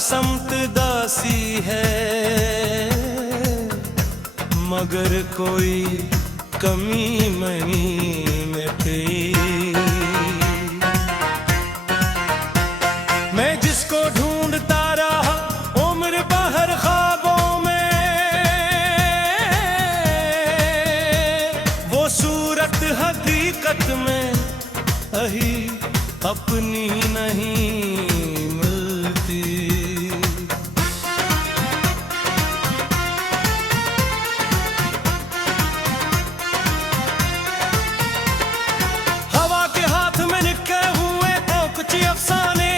समत दासी है, मगर कोई कमी नहीं मिटती। मैं जिसको ढूंढता रहा उम्र बाहर ख्वाबों में, वो सूरत हकीकत में अही अपनी नहीं मिलती। हवा के हाथ में लिखे हुए तो कुछ अफसाने,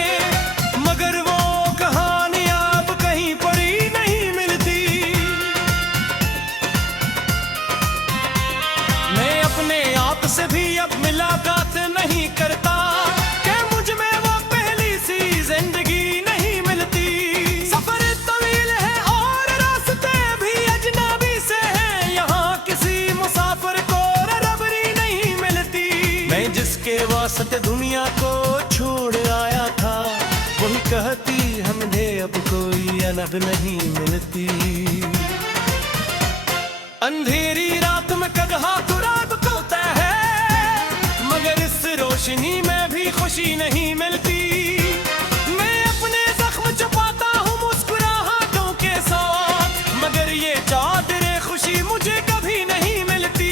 मगर वो कहानी अब कहीं पड़ी नहीं मिलती। मैं अपने आप से भी अब मुलाकात नहीं करता कि मुझ में वो पहली सी जिंदगी नहीं मिलती। सफर तवील है और रास्ते भी अजनबी से हैं, यहाँ किसी मुसाफिर को रबरी नहीं मिलती। मैं जिसके वास्ते दुनिया को छोड़ आया था, वही कहती हमने अब कोई अनब नहीं मिलती। अंधेरी रात में कदहा तुराब खोता है, मगर इस रोशनी में भी खुशी नहीं मिलती। मैं अपने जख्म छुपाता हूँ मुस्कुराहटों के साथ, मगर ये चादरे खुशी मुझे कभी नहीं मिलती।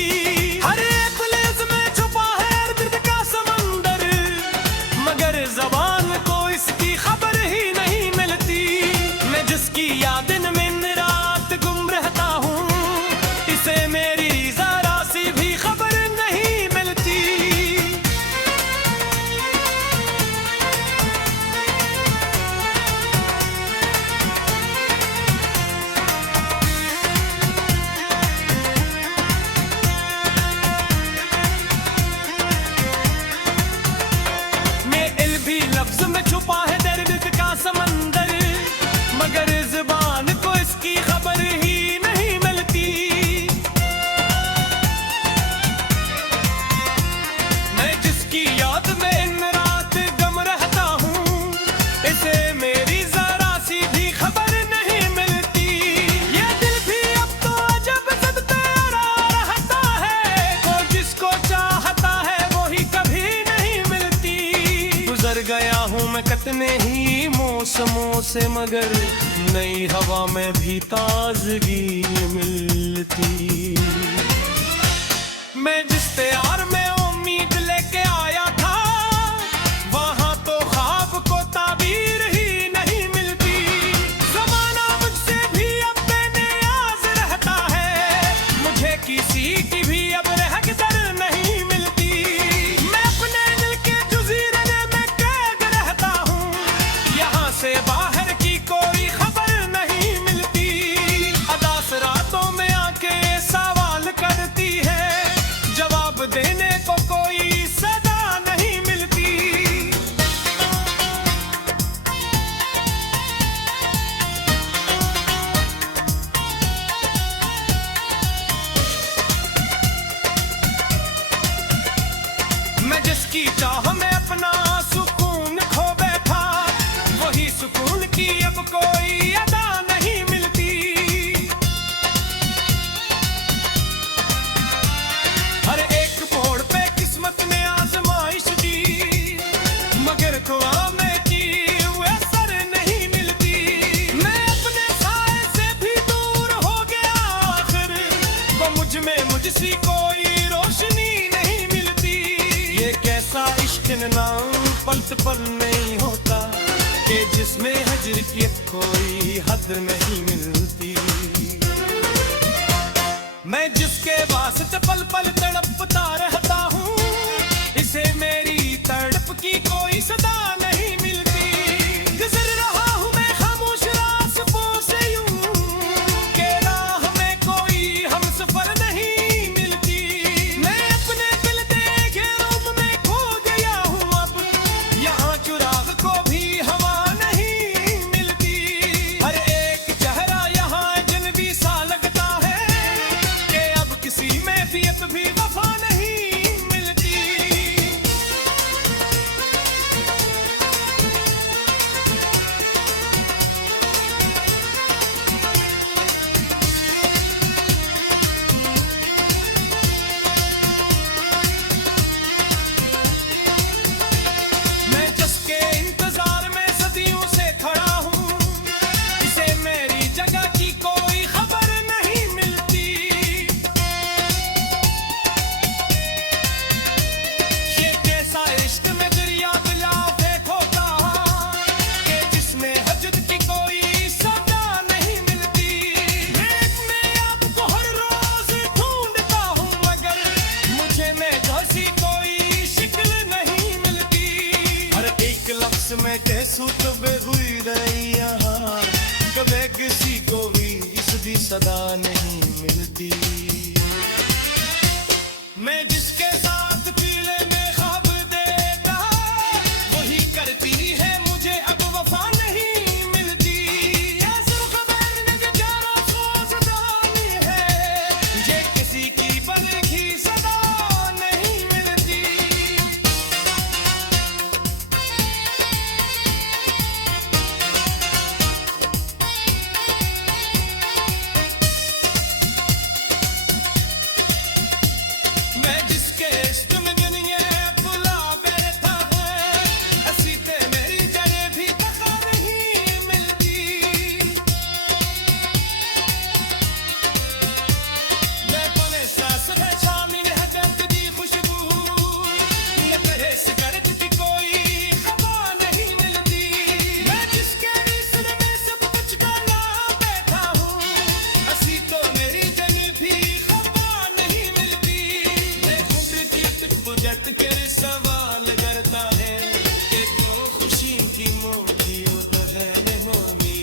हर एक लेज़ में छुपा है दर्द का समंदर, मगर ज़बान को इसकी खबर ही नहीं मिलती। मैं जिसकी यादें में रात गुम रहता हूँ, इसे मेरी जरा सी भी खबर नहीं मिलती। मेरे भी लफ्ज में छुपा है दर्द का समंदर, मगर जुबान को इसकी खबर ही नहीं मिलती। मैं जिसकी याद में इन रात गम रहता हूँ, इसे मेरी जरा सी भी खबर नहीं मिलती। ये दिल भी अब तो अजब जद पे अड़ा रहता है, कोई जिसको चाहता है वही कभी नहीं मिलती। गुजर गया हूँ मैं कितने ही मौसमों से, मगर नई हवा में भी ताजगी मिलती। मैं जिस प्यार में उम्मीद लेके आया था, वहां तो ख्वाब को ताबीर ही नहीं मिलती। ज़माना मुझसे भी अब बेनियाज रहता है, मुझे किसी की भी अब रहकदर नहीं मिलती। मैं अपने दिल के जज़ीरे में कैद रहता हूँ, यहाँ से बाहर की कोई खबर नहीं मिलती। अदास रातों में आके सवाल करती है, जवाब देने को कोई सदा नहीं मिलती। मैं जिसकी चाह में अपना सुकून खो बैठा, वही सुकून की अब कोई अदा नहीं मिलती। हर एक मोड़ पे किस्मत ने आजमाइश दी, मगर खुआ में की हुए असर नहीं मिलती। मैं अपने साए से भी दूर हो गया आखिर, वो मुझ में मुझसी कोई रोशनी नहीं मिलती। ये कैसा इश्क नाम पल पल नहीं होता, कि जिसमें हजर की कोई हद नहीं मिलती। मैं जिसके वास्ते पल पल तड़पता रहता हूँ, इसे मेरी तड़प की कोई सदा नहीं मिलती। गुजर रहा हूँ मैं खामोश रास्तों से यूं, के राह में कोई हमसफर नहीं मिलती। मैं अपने दिल के घेरों में खो गया हूँ, अब यहाँ चुराग को भी हवा नहीं मिलती। हर एक चेहरा यहाँ अजनबी सा लगता है, कि अब किसी में भी अब भी वफा नहीं मिलती। इसमें कैसू तो बेहुई रही यहाँ, कभी किसी को भी इसकी सदा नहीं मिलती। मैं जिसके साथ पीले में ख्वाब देखता, वही करती है मुझे अब वफा नहीं मिलती। ये सुर्ख बैगनी की जाना सो सदानी है, ये किसी की बल्कि सदा नहीं मिलती। मैं जिसके इश्क में दुनिया बुला बैठा है, ऐसी ते मेरी जड़ें भी तका नहीं मिलती। मैं पने सांस में शामिल है दर्द दी खुशबू, न करे सिगरेट की कोई खबा नहीं मिलती। मैं जिसके रिश्ते में सब कुछ गला बैठा हूँ, ऐसी तो मेरी जड़ें भी खबा नहीं मिलती। मैं खुद की तुझत के सवाल करता है कि क्यों खुशी की मोटी है मोदी।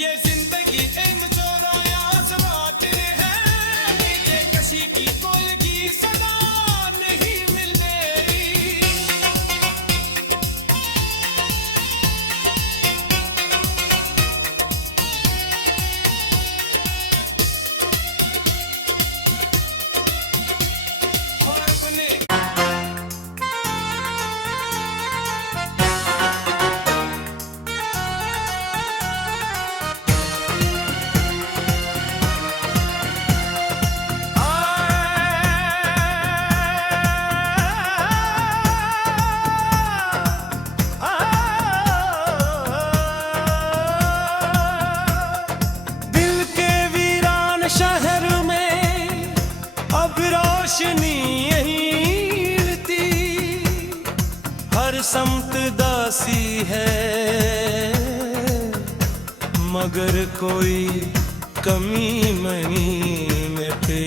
ये जिंदगी इन चौराया सवाल है, ये किसी की कोई की सदा नहीं मिलती। और अपने दिल के वीरान शहर में अब रोशनी यही मिलती। हर समत दासी है, मगर कोई कमी नहीं मिलती।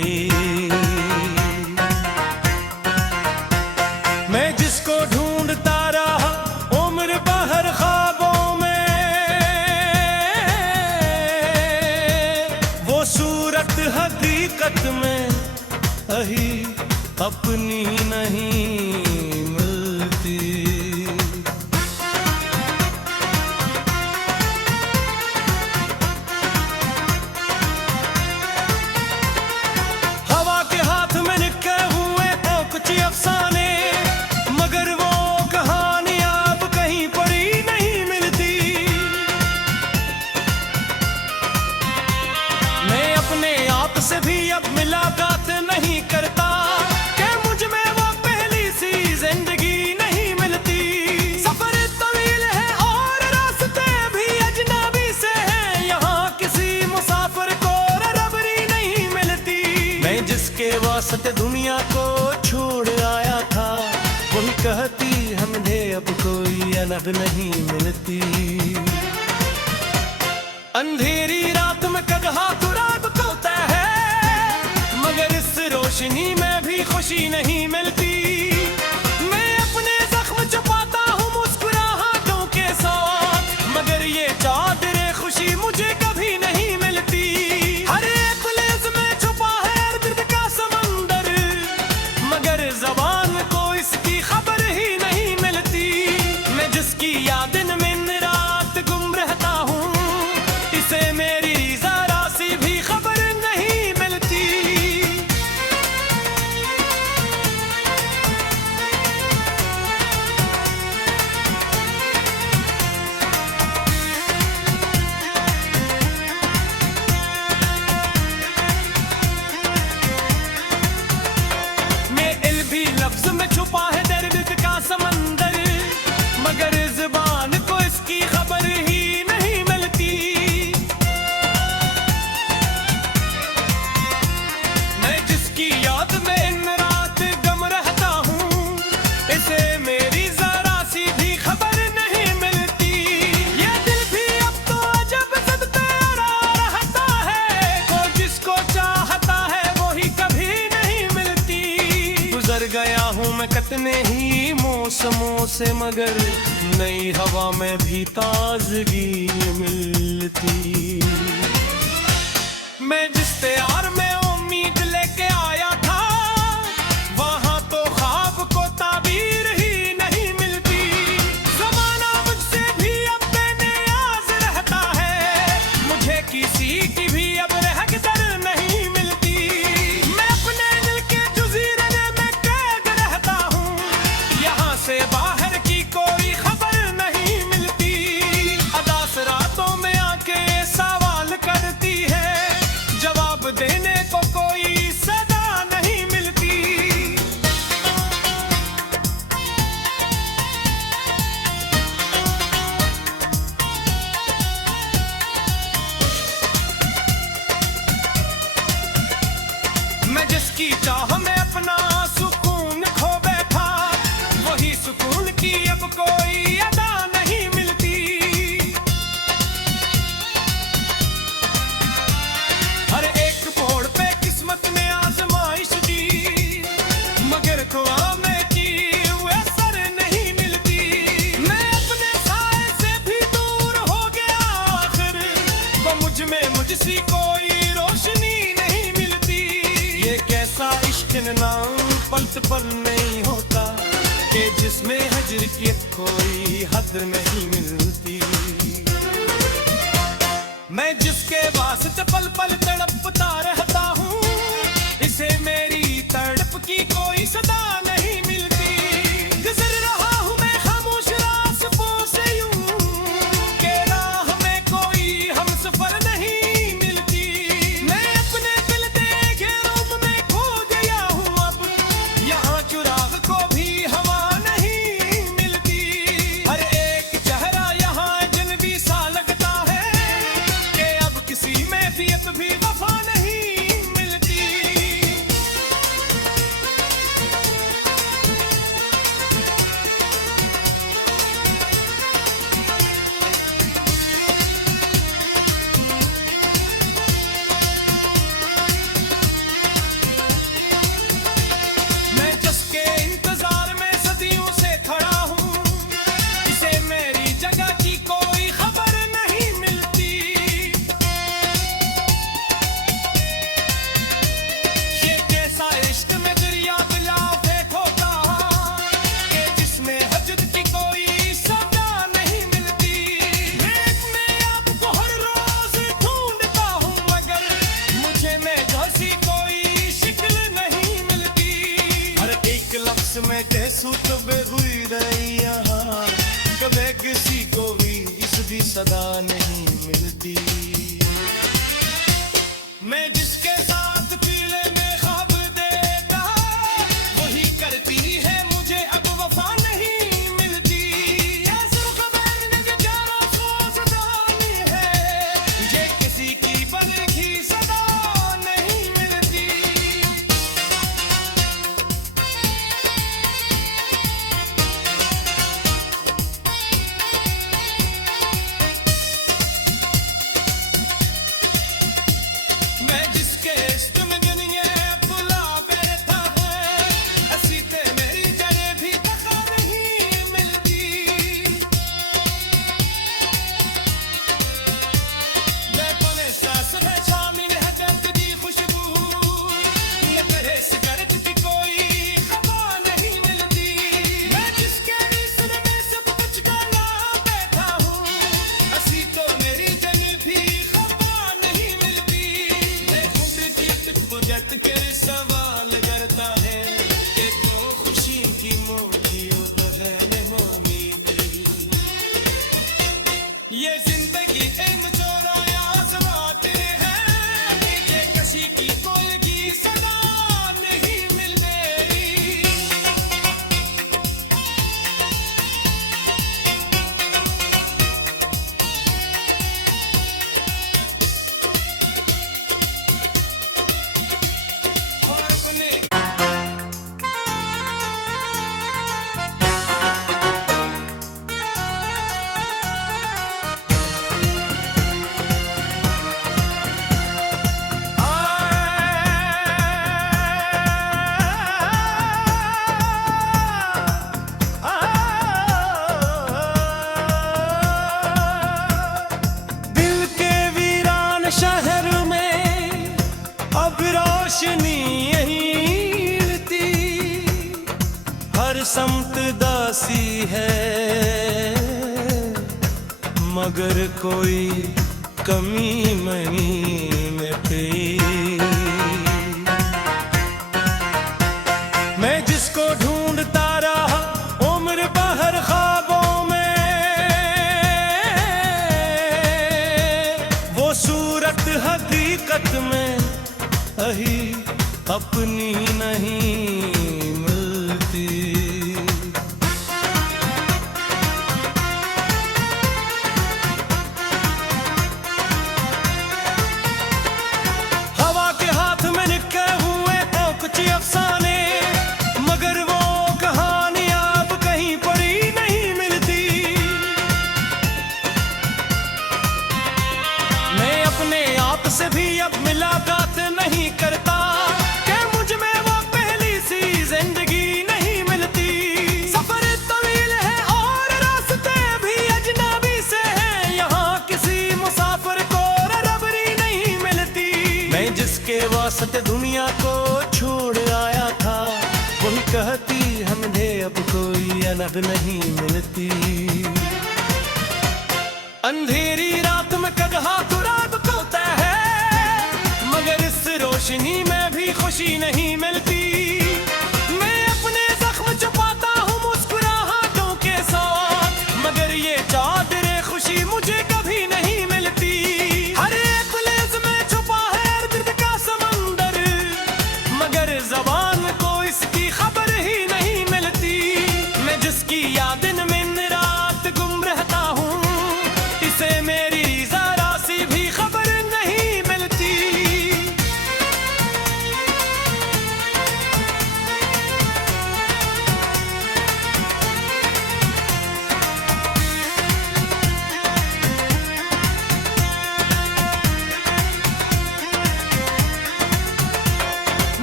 मैं जिसको ढूंढता रहा उम्र बाहर ख्वाबों में, वो सूरत हकीकत में अही अपनी नहीं मिलती। हवा के हाथ में निके हुए तो कुछ अफसाने, मगर वो कहानी अब कहीं पड़ी नहीं मिलती। मैं अपने आप से भी अब मुलाकात नहीं करता, कि मुझ में वो पहली सी जिंदगी नहीं मिलती। सफर तवील है और रास्ते भी अजनबी से हैं, यहाँ किसी मुसाफिर को रबरी नहीं मिलती। मैं जिसके वास्ते दुनिया को छोड़ आया था, वही कहती हमने अब कोई अलग नहीं मिलती। अंधेरी रात में कगहा तो रात को तय है, मगर इस रोशनी में भी खुशी नहीं मिलती। मैं अपने जख्म छुपाता हूँ मुस्कुराहटों के साथ, मगर ये चादरे खुशी मुझे कभी नहीं मिलती। हर एक लेज़ में छुपा है दर्द का समंदर, मगर जबान को इसकी खबर ही नहीं मिलती। मैं जिसकी यादें में रात गुम रहता हूँ, इसे मेरी जरा सी भी खबर नहीं मिलती। मेरे भी लफ्ज में छुपा है दर्द का समंदर, मगर जुबान को इसकी खबर ही नहीं मिलती। मैं जिसकी याद में इन रात गम रहता हूँ, इसे मेरी जरा सी भी खबर नहीं मिलती। ये दिल भी अब तो अजब जद पे अड़ा रहता है, कोई जिसको चाहता है वही कभी नहीं मिलती। गुजर गया हूँ मैं कितने ही मौसम मौसमों से, मगर नई हवा में भी ताजगी मिलती। मैं जिस प्यार में उम्मीद लेके आया था, वहां तो ख्वाब को ताबीर ही नहीं मिलती। जमाना मुझसे भी अब बेनियाज रहता है, मुझे किसी की भी अब रहकदर नहीं मिलती। मैं अपने दिल के जजीरे में कैद रहता हूँ, यहाँ से बाहर की कोई खबर नहीं मिलती। अदास रातों में आके सवाल करती है, जवाब देने को कोई सदा नहीं मिलती। मैं जिसकी चाह में अपना सुकून खो बैठा, वही सुकून की अब कोई अदा नहीं मिलती। हर एक मोड़ पे किस्मत ने आजमाइश दी, मगर खुआ में की हुए असर नहीं मिलती। मैं अपने साए से भी दूर हो गया आखिर, वो मुझ में मुझसी कोई रोशनी नहीं मिलती। ये कैसा इश्क नाम पलट पर नहीं होता, कि जिसमें हजर की कोई हद नहीं मिलती। मैं जिसके वास्ते पल पल तड़पता रहता हूँ, इसे मेरी तड़प की कोई सदा नहीं मिलती। गुजर रहा हूँ मैं खामोश रास्तों से यूं, के राह में कोई हमसफर नहीं मिलती। मैं अपने दिल के घेरों में खो गया हूँ अब, यहाँ चुराग को भी हवा नहीं मिलती। हर एक चेहरा यहाँ अजनबी सा लगता है, कि अब किसी में भी वफा नहीं मिलती। मैं जिसके इंतजार में सदियों से खड़ा हूँ, इसे मेरी जगह की कोई खबर नहीं मिलती। ये कैसा इश्क में दरिया दिला फेंक होता, कि जिसमें हजत की कोई सदा नहीं मिलती। मैं आपको हर रोज ढूंढता हूँ, मगर मुझे में जैसी कोई शिकल नहीं मिलती। हर एक लफ्ज में कैसू तो बेहुई रही यहाँ, कभी किसी को भी इसकी सदा नहीं मिलती। मैं जिसके साथ पीले में ख्वाब देखा, वही करती है मुझे अब वफा नहीं मिलती। ये सिर्फ खबर ने जाना सो सदानी है, ये किसी की बरखी सदा नहीं मिलती। है, मगर कोई कमी नहीं मिटती। मैं जिसको ढूंढता रहा उम्र भर ख्वाबों में, वो सूरत हकीकत में अही अपनी नहीं मिलती। हवा के हाथ में निकले हुए तो कुछ अफसाने, मगर वो कहानियां अब कहीं पड़ी नहीं मिलती। मैं अपने आप से भी अब मुलाकात नहीं करता कि मुझ में वो पहली सी जिंदगी नहीं मिलती। सफर तवील है और रास्ते भी अजनबी से हैं, यहाँ किसी मुसाफिर को रबरी नहीं मिलती। मैं जिसके वास्ते दुनिया को छोड़ आया था, वही कहती हमने अब कोई अनब नहीं मिलती। अंधेरी रात में कदहा तो रात खोता है, मगर इस रोशनी में भी खुशी नहीं मिलती। मैं अपने जख्म छुपाता हूँ मुस्कुराहटों के साथ, मगर ये चादरे खुशी मुझे कभी नहीं मिलती। हर एक लेज़ में छुपा है दर्द का समंदर, मगर ज़बान को इसकी खबर ही नहीं मिलती। मैं जिसकी यादें में रात गुम रहता हूँ, इसे मेरी जरा सी भी खबर नहीं मिलती।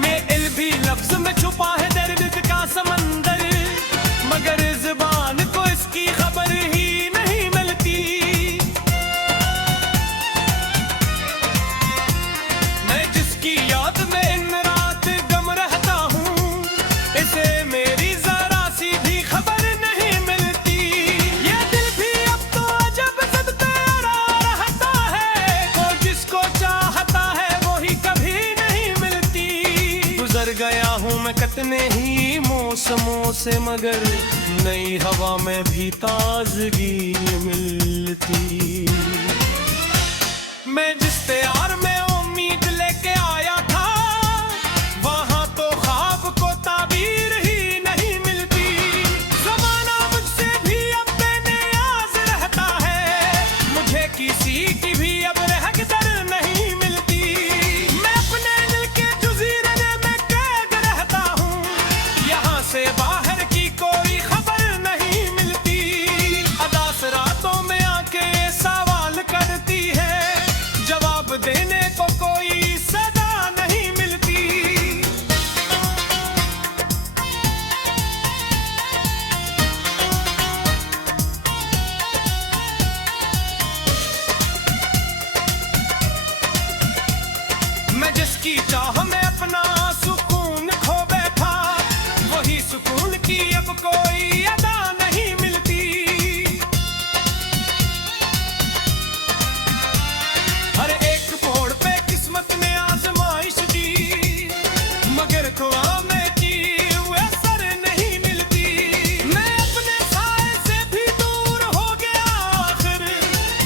मेरे भी लफ्ज में छुपा है दर्द का समंदर, मगर ज़बान को इसकी खबर ही नहीं मिलती। मैं जिसकी याद में इन रात गम रहता हूँ, इसे मेरी जरा सी भी खबर नहीं मिलती। ये दिल भी अब तो अजब ज़द पे अड़ा रहता है, वो जिसको चाहता है वही कभी नहीं मिलती। गुजर गया हूँ मैं कितने ही मौसमों से, मगर नई हवा में भी ताजगी मिलती। मैं जिस प्यार में उम्मीद लेके आया था, वहाँ तो ख्वाब को ताबीर ही नहीं मिलती। ज़माना मुझसे भी अब बेनियाज़ रहता है, मुझे किसी की भी अब रहगदर नहीं मिलती। मैं अपने दिल के जज़ीरे में कैद रहता हूँ, यहाँ से बाहर की कोई खबर नहीं मिलती। अदास रातों में आके सवाल करती है, जवाब देने को कोई सदा नहीं मिलती। मैं जिसकी चाह में अपना सुकून खो बैठा, वही सुकून की अब कोई अदा नहीं मिलती। हर एक मोड़ पे किस्मत ने आजमाइश दी, मगर दुआ में की हुए असर नहीं मिलती। मैं अपने साए से भी दूर हो गया आखिर,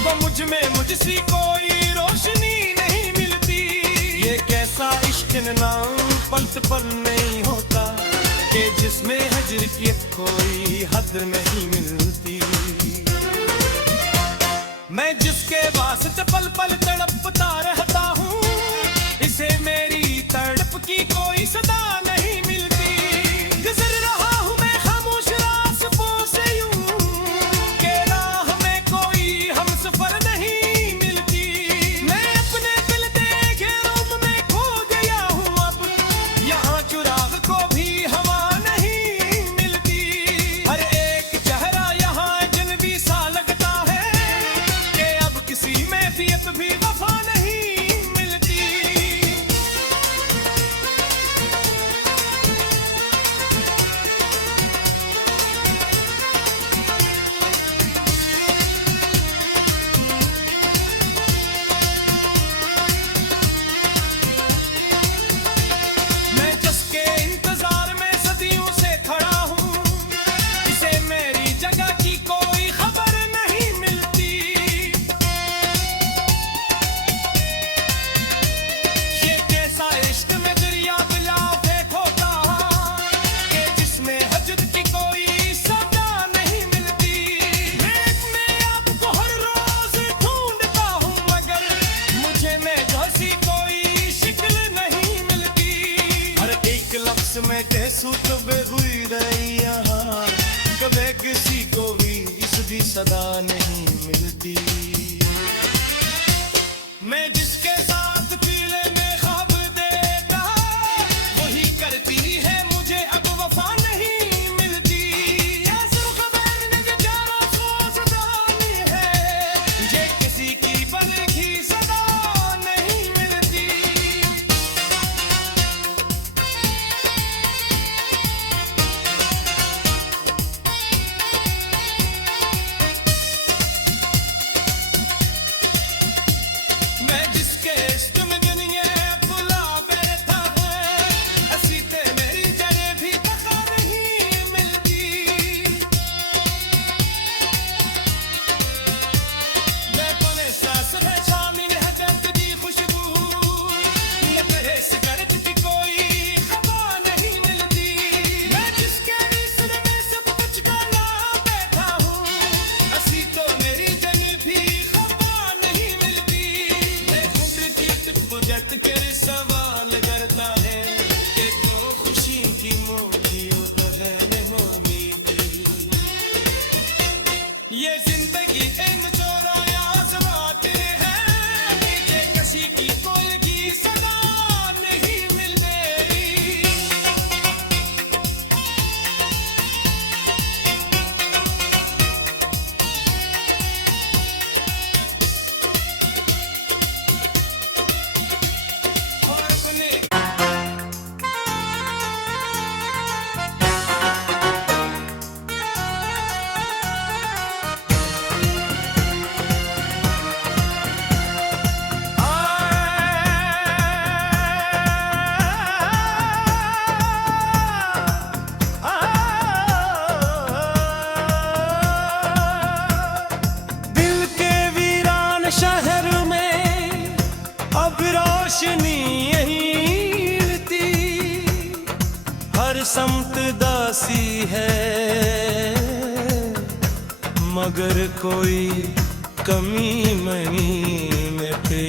वो मुझ में मुझसी कोई रोशनी नहीं मिलती। ये कैसा इश्क नाम पलट पर नहीं होता, कि जिसमें हजर की कोई हद नहीं मिलती। मैं जिसके वास्ते पल पल तड़पता रहता हूँ, इसे मेरी तड़प की कोई सदा नहीं मिलती। गुजर रहा हूँ मैं खामोश रास्तों से यूं, के राह में कोई हमसफर नहीं मिलती। मैं अपने दिल के घेरों में खो गया हूँ अब, यहाँ चुराग को भी हवा नहीं मिलती। हर एक चेहरा यहाँ अजनबी सा लगता है, कि अब किसी में भी वफा नहीं मिलती। किसी को भी इसकी सदा नहीं मिलती। मैं जिसके साथ पीले में ख्वाब देखता वही करती है मुझे अब वफा नहीं मिलती। ये सिर्फ खबर ने जाना सो सदानी है, ये किसी की बरखी सदा नहीं मिलती। मैं जिसके इश्क में दुनिया भुला बैठा है, ऐसी ते मेरी जड़ें भी तका नहीं मिलती। बेपने सांस है शामिल है दर्द की खुशबू, ये तेरे सिगरेट की कोई खबा नहीं मिलती। मैं जिसके इश्क में सब कुछ गला बैठा हूँ, ऐसी तो मेरी जड़ें भी खबा नहीं मिलती। मैं खुद की तुझत कर सवाल करता है कि तो खुशी की मोटी तो है मोदी। ये जिंदगी इन चौराया समाते हैं, ये किसी की कोई की सदा नहीं मिलती। और अपने दिल के वीरान शहर में अब रोशनी यहीं मिलती। हर समत दासी है मगर कोई कमी नहीं मिलती।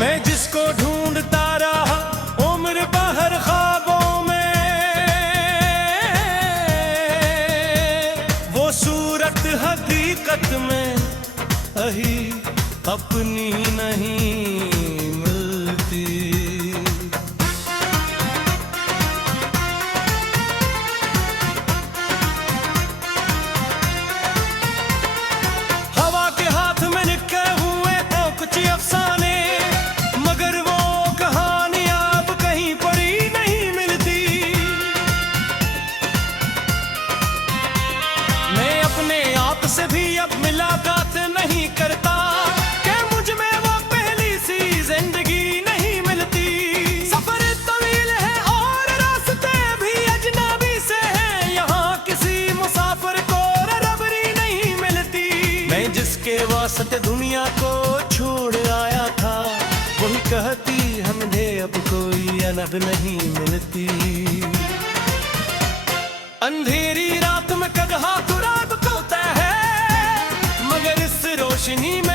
मैं जिसको ढूंढता रहा उम्र भर ख्वाबों में, वो सूरत हकीकत में अही अपनी नहीं मिलती। हवा के हाथ में लिखे हुए तो कुछ अफसाने, मगर वो कहानियां अब कहीं पड़ी नहीं मिलती। मैं अपने आप से भी अब मुलाकात नहीं करता कि मुझ में वो पहली सी जिंदगी नहीं मिलती। सफर तवील है और रास्ते भी अजनबी से हैं, यहाँ किसी मुसाफिर को रबरी नहीं मिलती। मैं जिसके वास्ते दुनिया को छोड़ आया था वही कहती हमने अब कोई अनब नहीं मिलती। अंधेरी रात में कदहा तुराब खोता है मगर इस रोशनी में